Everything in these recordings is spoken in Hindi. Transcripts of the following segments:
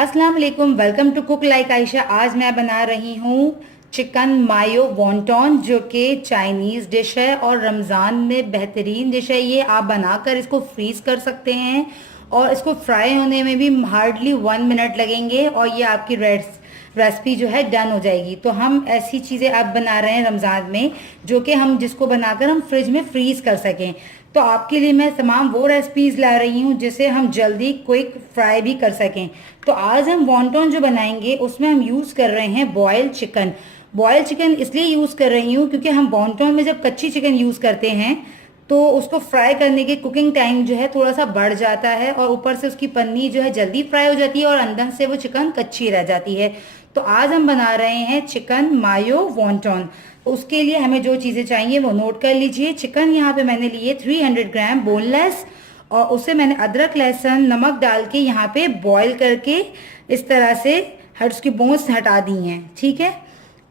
अस्सलाम वालेकुम, welcome to cook like Ayesha. आज मैं बना रही हूँ चिकन मायो वॉन्टॉन, जो कि चाइनीज़ डिश है और रमज़ान में बेहतरीन डिश है। ये आप बनाकर इसको फ्रीज़ कर सकते हैं और इसको फ्राई होने में भी हार्डली 1 मिनट लगेंगे और ये आपकी रेसिपी जो है डन हो जाएगी। तो हम ऐसी चीज़ें अब बना रहे हैं रमज़ान में जो कि हम जिसको बनाकर हम फ्रिज में फ्रीज़ कर सकें। तो आपके लिए मैं तमाम वो रेसिपीज़ ला रही हूँ जिसे हम जल्दी क्विक फ्राई भी कर सकें। तो आज हम वॉन्टॉन जो बनाएंगे उसमें हम यूज़ कर रहे हैं बॉयल्ड चिकन। बॉयल्ड चिकन इसलिए यूज़ कर रही हूँ क्योंकि हम वॉन्टॉन में जब कच्ची चिकन यूज़ करते हैं तो उसको फ्राई करने के कुकिंग टाइम जो है थोड़ा सा बढ़ जाता है और ऊपर से उसकी पन्नी जो है जल्दी फ्राई हो जाती है और अंदर से वो चिकन कच्ची रह जाती है। तो आज हम बना रहे हैं चिकन मायो वॉन्टॉन। उसके लिए हमें जो चीज़ें चाहिए वो नोट कर लीजिए। चिकन यहाँ पे मैंने लिए 300 ग्राम बोनलेस और उसे मैंने अदरक लहसुन नमक डाल के यहाँ पे बॉईल करके इस तरह से हर उसकी बोन्स हटा दी हैं, ठीक है।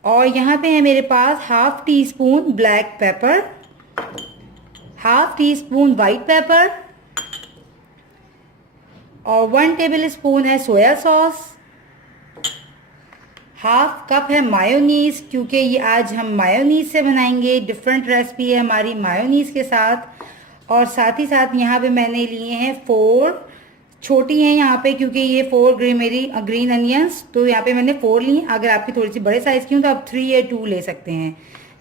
और यहाँ पे है मेरे पास half teaspoon black pepper, half teaspoon white pepper और 1 टेबल स्पून है सोया सॉस, हाफ कप है मायोनीज, क्योंकि ये आज हम मायोनीज से बनाएंगे। डिफरेंट रेसिपी है हमारी मायोनीज के साथ। और साथ ही साथ यहाँ पे मैंने लिए हैं 4 छोटी हैं यहाँ पे, क्योंकि ये 4 ग्रीन अनियंस, तो यहाँ पे मैंने 4 ली हैं। अगर आपकी थोड़ी सी बड़े साइज की हो तो आप 3 या 2 ले सकते हैं,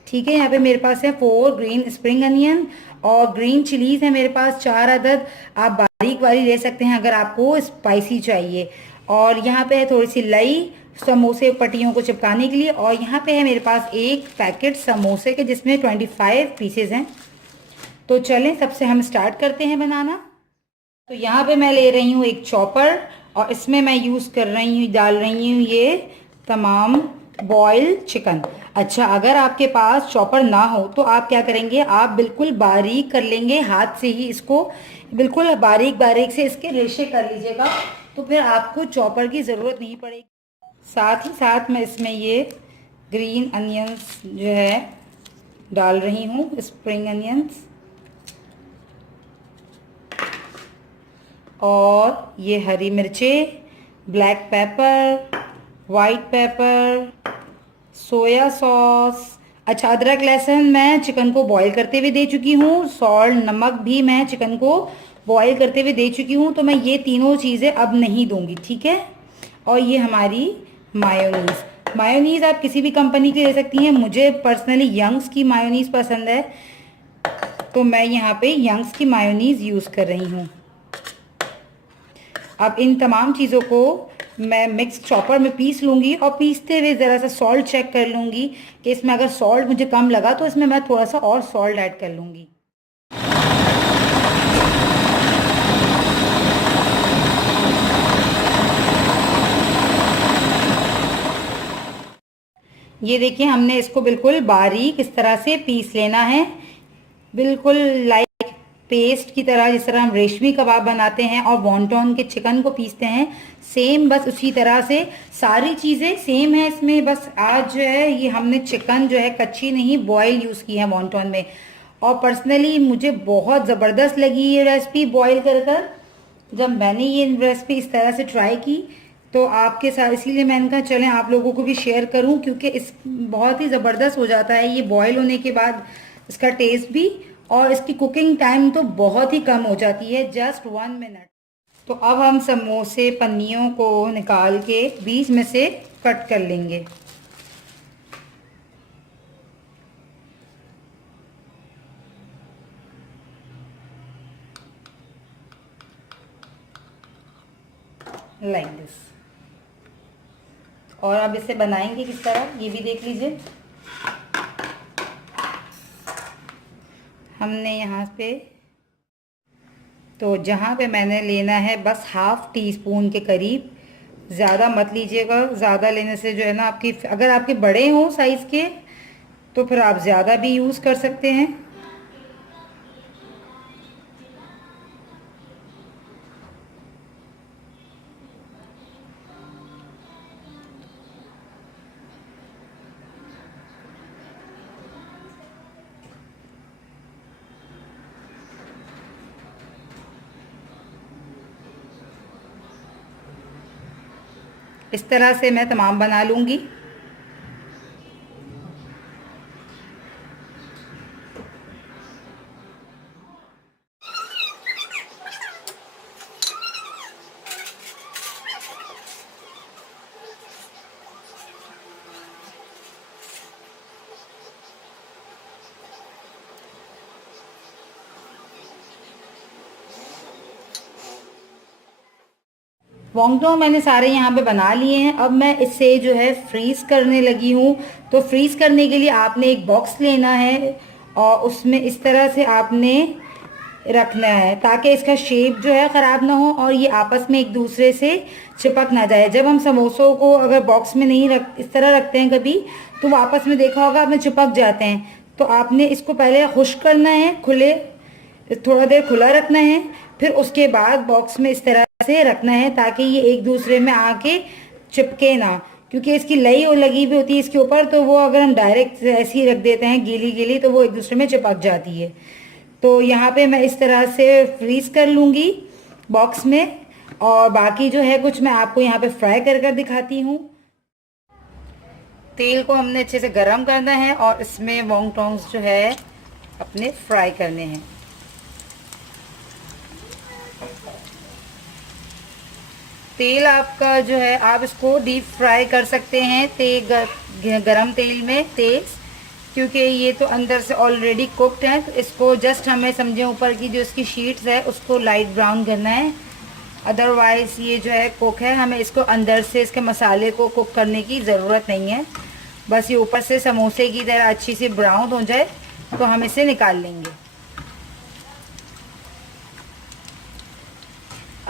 ठीक है। यहाँ पे मेरे पास है 4 ग्रीन स्प्रिंग अनियन और ग्रीन चिलीज है मेरे पास 4 अदद। आप बारीक वाली ले सकते हैं अगर आपको स्पाइसी चाहिए। और यहाँ पे है थोड़ी सी लई समोसे पट्टियों को चिपकाने के लिए। और यहाँ पे है मेरे पास एक पैकेट समोसे के जिसमें 25 पीसेज हैं। तो चलें सबसे हम स्टार्ट करते हैं बनाना। तो यहाँ पे मैं ले रही हूँ एक चॉपर और इसमें मैं यूज़ कर रही हूँ, डाल रही हूँ ये तमाम बॉइल्ड चिकन। अच्छा, अगर आपके पास चॉपर ना हो तो आप क्या करेंगे, आप बिल्कुल बारीक कर लेंगे हाथ से ही इसको, बिल्कुल बारीक बारीक से इसके रेशे कर लीजिएगा, तो फिर आपको चॉपर की ज़रूरत नहीं पड़ेगी। साथ ही साथ मैं इसमें ये ग्रीन अनियंस जो है डाल रही हूँ, स्प्रिंग अनियंस, और ये हरी मिर्चें, black pepper, white paper, soya sauce. अच्छा, अदरक लहसुन मैं चिकन को बॉईल करते हुए दे चुकी हूँ, सॉल्ट नमक भी मैं चिकन को बॉईल करते हुए दे चुकी हूँ, तो मैं ये तीनों चीज़ें अब नहीं दूंगी, ठीक है। और ये हमारी मायोनीज़, मायोनीज़ आप किसी भी कंपनी की ले सकती हैं। मुझे पर्सनली यंग्स की मायोनीज़ पसंद है, तो मैं यहाँ पे यंग्स की मायोनीज़ यूज़ कर रही हूँ। अब इन तमाम चीज़ों को मैं मिक्स चॉपर में पीस लूँगी और पीसते हुए ज़रा सा सॉल्ट चेक कर लूँगी कि इसमें अगर सॉल्ट मुझे कम लगा तो इसमें मैं थोड़ा सा और सॉल्ट ऐड कर लूँगी। ये देखिए, हमने इसको बिल्कुल बारीक इस तरह से पीस लेना है, बिल्कुल लाइक पेस्ट की तरह, जिस तरह हम रेशमी कबाब बनाते हैं और वॉन्टॉन के चिकन को पीसते हैं, सेम बस उसी तरह से सारी चीज़ें सेम है इसमें। बस आज जो है ये हमने चिकन जो है कच्ची नहीं बॉयल यूज़ की है वॉन्टॉन में। और पर्सनली मुझे बहुत ज़बरदस्त लगी ये रेसिपी बॉयल कर जब मैंने ये रेसिपी इस तरह से ट्राई की तो आपके साथ, इसीलिए मैंने कहा चलें आप लोगों को भी शेयर करूं, क्योंकि इस बहुत ही ज़बरदस्त हो जाता है ये बॉयल होने के बाद, इसका टेस्ट भी, और इसकी कुकिंग टाइम तो बहुत ही कम हो जाती है, जस्ट 1 मिनट। तो अब हम समोसे पन्नियों को निकाल के बीच में से कट कर लेंगे। Like this. और अब इसे बनाएंगे किस तरह ये भी देख लीजिए। हमने यहाँ पे, तो जहाँ पे मैंने लेना है बस हाफ टी स्पून के करीब, ज़्यादा मत लीजिएगा। ज़्यादा लेने से जो है ना आपकी, अगर आपके बड़े हों साइज़ के तो फिर आप ज़्यादा भी यूज़ कर सकते हैं। इस तरह से मैं तमाम बना लूँगी। वॉन्गटॉन्ग मैंने सारे यहाँ पे बना लिए हैं। अब मैं इसे जो है फ्रीज़ करने लगी हूँ। तो फ्रीज़ करने के लिए आपने एक बॉक्स लेना है और उसमें इस तरह से आपने रखना है ताकि इसका शेप जो है ख़राब ना हो और ये आपस में एक दूसरे से चिपक ना जाए। जब हम समोसों को अगर बॉक्स में नहीं इस तरह रखते हैं कभी, तो वो आपस में देखा होगा आपने चिपक जाते हैं। तो आपने इसको पहले खुश्क करना है, थोड़ा देर खुला रखना है, फिर उसके बाद बॉक्स में इस तरह से रखना है ताकि ये एक दूसरे में आके चिपके ना, क्योंकि इसकी लई और लगी भी होती है इसके ऊपर। तो वो अगर हम डायरेक्ट ऐसे ही रख देते हैं गीली गीली, तो वो एक दूसरे में चिपक जाती है। तो यहाँ पे मैं इस तरह से फ्रीज कर लूँगी बॉक्स में, और बाकी जो है कुछ मैं आपको यहाँ पे फ्राई कर दिखाती हूँ। तेल को हमने अच्छे से गरम करना है और इसमें वॉन्गटॉन्ग्स जो है अपने फ्राई करने हैं। तेल आपका जो है आप इसको डीप फ्राई कर सकते हैं गरम तेल में तेज, क्योंकि ये तो अंदर से ऑलरेडी कुक्ड है। तो इसको जस्ट हमें समझे ऊपर की जो इसकी शीट्स है उसको लाइट ब्राउन करना है, अदरवाइज़ ये जो है कुक है। हमें इसको अंदर से इसके मसाले को कुक करने की ज़रूरत नहीं है। बस ये ऊपर से समोसे की तरह अच्छी सी ब्राउन हो जाए तो हम इसे निकाल लेंगे।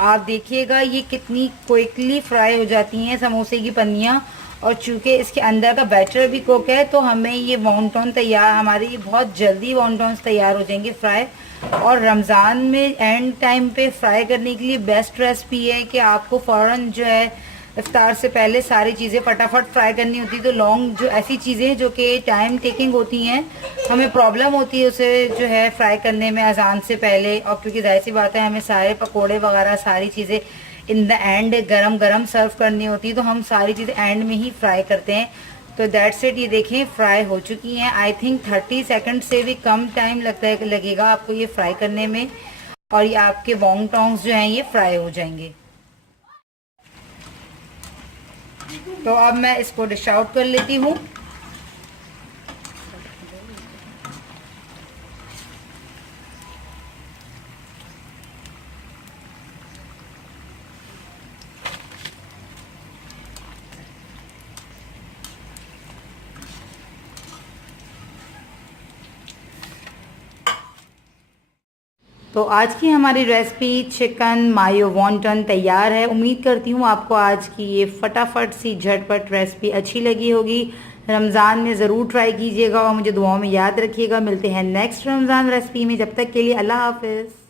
आप देखिएगा ये कितनी क्विकली फ्राई हो जाती हैं समोसे की पन्नियाँ, और चूँकि इसके अंदर का बैटर भी कुक है तो हमें ये वॉन्टॉन तैयार, हमारे ये बहुत जल्दी वॉन्टॉन्स तैयार हो जाएंगे फ्राई। और रमज़ान में एंड टाइम पे फ्राई करने के लिए बेस्ट रेसिपी है कि आपको फ़ौरन जो है इफ्तार से पहले सारी चीज़ें फटाफट फ्राई करनी होती है। तो लॉन्ग जो ऐसी चीज़ें जो कि टाइम टेकिंग होती हैं, हमें प्रॉब्लम होती है उसे जो है फ्राई करने में अजान से पहले। और क्योंकि जाहिर सी बात है हमें सारे पकोड़े वगैरह सारी चीज़ें इन द एंड गरम गरम सर्व करनी होती है, तो हम सारी चीज़ें एंड में ही फ्राई करते हैं। तो दैट्स इट, ये देखें फ्राई हो चुकी हैं। आई थिंक 30 सेकंड से भी कम टाइम लगेगा आपको ये फ्राई करने में, और ये आपके वॉन्गटॉन्ग्स जो हैं ये फ्राई हो जाएंगे। तो अब मैं इसको डिश आउट कर लेती हूँ। तो आज की हमारी रेसिपी चिकन मायो वॉन्टन तैयार है। उम्मीद करती हूँ आपको आज की ये फटाफट सी झटपट रेसिपी अच्छी लगी होगी। रमज़ान में ज़रूर ट्राई कीजिएगा और मुझे दुआओं में याद रखिएगा। मिलते हैं नेक्स्ट रमज़ान रेसिपी में, जब तक के लिए अल्लाह हाफ़िज़।